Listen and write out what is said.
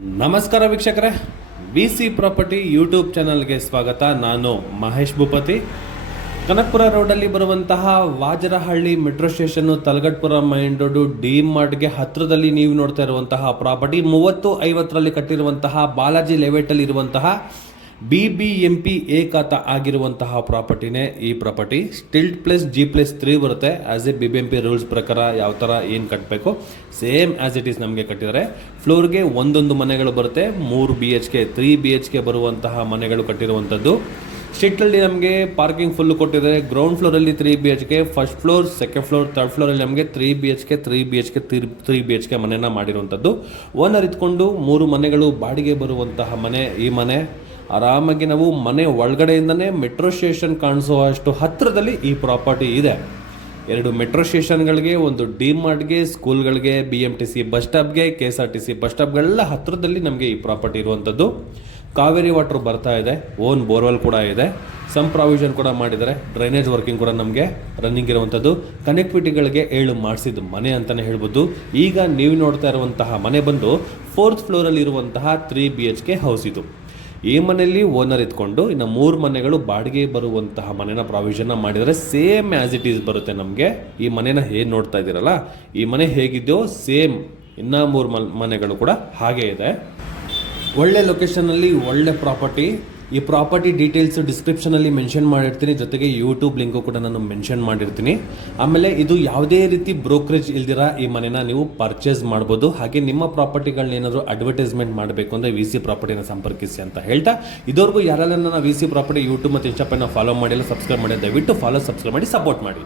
ನಮಸ್ಕಾರ ವೀಕ್ಷಕರೇ, VC. Property YouTube ಚಾನಲ್ಗೆ ಸ್ವಾಗತ. ನಾನು ಮಹೇಶ್ ಭೂಪತಿ. ಕನಕಪುರ ರೋಡಲ್ಲಿ ಬರುವಂತಹ Vajarahalli metro station, Talaghattapura main road, D ಮಾರ್ಟ್ಗೆ ಹತ್ತಿರದಲ್ಲಿ ನೀವು ನೋಡ್ತಾ ಇರುವಂತಹ ಪ್ರಾಪರ್ಟಿ 30-50ರಲ್ಲಿ ಕಟ್ಟಿರುವಂತಹ ಬಾಲಾಜಿ ಲೇಔಟಲ್ಲಿ ಇರುವಂತಹ BBMP ಖಾತಾ ಆಗಿರುವಂತಹ ಪ್ರಾಪರ್ಟಿನೇ ಈ ಪ್ರಾಪರ್ಟಿ. ಸ್ಟಿಲ್ಟ್ ಪ್ಲಸ್ G+3 ಬರುತ್ತೆ. ಆಸ್ ಎ BBMP ರೂಲ್ಸ್ ಪ್ರಕಾರ ಯಾವ ಥರ ಏನು ಕಟ್ಟಬೇಕು ಸೇಮ್ ಆಸ್ ಇಟ್ ಈಸ್ ನಮಗೆ ಕಟ್ಟಿದ್ದಾರೆ. ಫ್ಲೋರ್ಗೆ ಒಂದೊಂದು ಮನೆಗಳು ಬರುತ್ತೆ. 3 BHK 3 BHK ಬರುವಂತಹ ಮನೆಗಳು ಕಟ್ಟಿರುವಂಥದ್ದು. ಸ್ಟ್ರೀಟ್ನಲ್ಲಿ ನಮಗೆ ಪಾರ್ಕಿಂಗ್ ಫುಲ್ ಕೊಟ್ಟಿದ್ದಾರೆ. ಗ್ರೌಂಡ್ ಫ್ಲೋರಲ್ಲಿ 3 BHK, first floor, second floor, third ಫ್ಲೋರಲ್ಲಿ ನಮಗೆ 3 BHK ಮನೆಯನ್ನು ಮಾಡಿರುವಂಥದ್ದು. ಓನರ್ ಇದ್ಕೊಂಡು 3 ಮನೆಗಳು ಬಾಡಿಗೆ ಬರುವಂತಹ ಮನೆ. ಈ ಮನೆ ಆರಾಮಾಗಿ ನಾವು ಮನೆ ಒಳಗಡೆಯಿಂದನೇ ಮೆಟ್ರೋ ಸ್ಟೇಷನ್ ಕಾಣಿಸುವಷ್ಟು ಹತ್ತಿರದಲ್ಲಿ ಈ ಪ್ರಾಪರ್ಟಿ ಇದೆ. 2 ಮೆಟ್ರೋ ಸ್ಟೇಷನ್ಗಳಿಗೆ, ಒಂದು ಡಿ ಮಾರ್ಟ್ಗೆ, ಸ್ಕೂಲ್ಗಳಿಗೆ, BMTC ಬಸ್ ಸ್ಟಾಪ್ಗೆ, KSRTC ಬಸ್ ಸ್ಟಾಪ್ಗಳೆಲ್ಲ ಹತ್ತಿರದಲ್ಲಿ ನಮಗೆ ಈ ಪ್ರಾಪರ್ಟಿ ಇರುವಂಥದ್ದು. ಕಾವೇರಿ ವಾಟರ್ ಬರ್ತಾ ಇದೆ, ಓನ್ ಬೋರ್ವೆಲ್ ಕೂಡ ಇದೆ, ಸಮ್ ಪ್ರಾವಿಷನ್ ಕೂಡ ಮಾಡಿದ್ದಾರೆ. ಡ್ರೈನೇಜ್ ವರ್ಕಿಂಗ್ ಕೂಡ ನಮಗೆ ರನ್ನಿಂಗ್ ಇರುವಂಥದ್ದು. ಕನೆಕ್ಟಿವಿಟಿಗಳಿಗೆ 7 ಮಾಡಿಸಿದ್ದು ಮನೆ ಅಂತಲೇ ಹೇಳ್ಬೋದು. ಈಗ ನೀವು ನೋಡ್ತಾ ಇರುವಂತಹ ಮನೆ ಬಂದು 4th ಫ್ಲೋರಲ್ಲಿ ಇರುವಂತಹ 3 BHK ಹೌಸ್ ಇದು. ಈ ಮನೆಯಲ್ಲಿ ಓನರ್ ಇದ್ಕೊಂಡು ಇನ್ನು 3 ಮನೆಗಳು ಬಾಡಿಗೆ ಬರುವಂತಹ ಮನೆನ ಪ್ರಾವಿಷನ್ನ ಮಾಡಿದರೆ ಸೇಮ್ ಆ್ಯಸ್ ಇಟ್ ಈಸ್ ಬರುತ್ತೆ ನಮಗೆ. ಈ ಮನೆನ ಏನು ನೋಡ್ತಾ ಇದ್ದೀರಲ್ಲ, ಈ ಮನೆ ಹೇಗಿದೆಯೋ ಸೇಮ್ ಇನ್ನೂ 3 ಮನೆಗಳು ಕೂಡ ಹಾಗೇ ಇದೆ. ಒಳ್ಳೆ ಲೊಕೇಶನಲ್ಲಿ ಒಳ್ಳೆ ಪ್ರಾಪರ್ಟಿ. ಈ ಪ್ರಾಪರ್ಟಿ ಡೀಟೇಲ್ಸ್ ಡಿಸ್ಕ್ರಿಪ್ಷನಲ್ಲಿ ಮೆನ್ಷನ್ ಮಾಡಿರ್ತೀನಿ, ಜೊತೆಗೆ ಯೂಟ್ಯೂಬ್ ಲಿಂಕು ಕೂಡ ನಾನು ಮೆನ್ಷನ್ ಮಾಡಿರ್ತೀನಿ. ಆಮೇಲೆ ಇದು ಯಾವುದೇ ರೀತಿ ಬ್ರೋಕರೇಜ್ ಇಲ್ದಿರ ಈ ಮನೆನ ನೀವು ಪರ್ಚೇಸ್ ಮಾಡ್ಬೋದು. ಹಾಗೆ ನಿಮ್ಮ ಪ್ರಾಪರ್ಟಿಗಳನ್ನ ಏನಾದರೂ ಅಡ್ವರ್ಟೈಸ್ಮೆಂಟ್ ಮಾಡಬೇಕು ಅಂದರೆ ವಿ.ಸಿ. ಪ್ರಾಪರ್ಟಿನ ಸಂಪರ್ಕಿಸಿ ಅಂತ ಹೇಳ್ತಾ, ಇದುವರೆಗೂ ಯಾರೆಲ್ಲ ನನ್ನ ವಿ.ಸಿ. ಪ್ರಾಪರ್ಟಿ ಯೂಟ್ಯೂಬ್ ಮತ್ತು ಇನ್ಸ್ಟಾಗ್ರಾಮ್ನ ಫಾಲೋ ಮಾಡಿಲ್ಲ, ಸಬ್ಸ್ಕ್ರೈಬ್ ಮಾಡಿ, ದಯವಿಟ್ಟು ಸಬ್ಸ್ಕ್ರೈಬ್ ಮಾಡಿ, ಸಪೋರ್ಟ್ ಮಾಡಿ.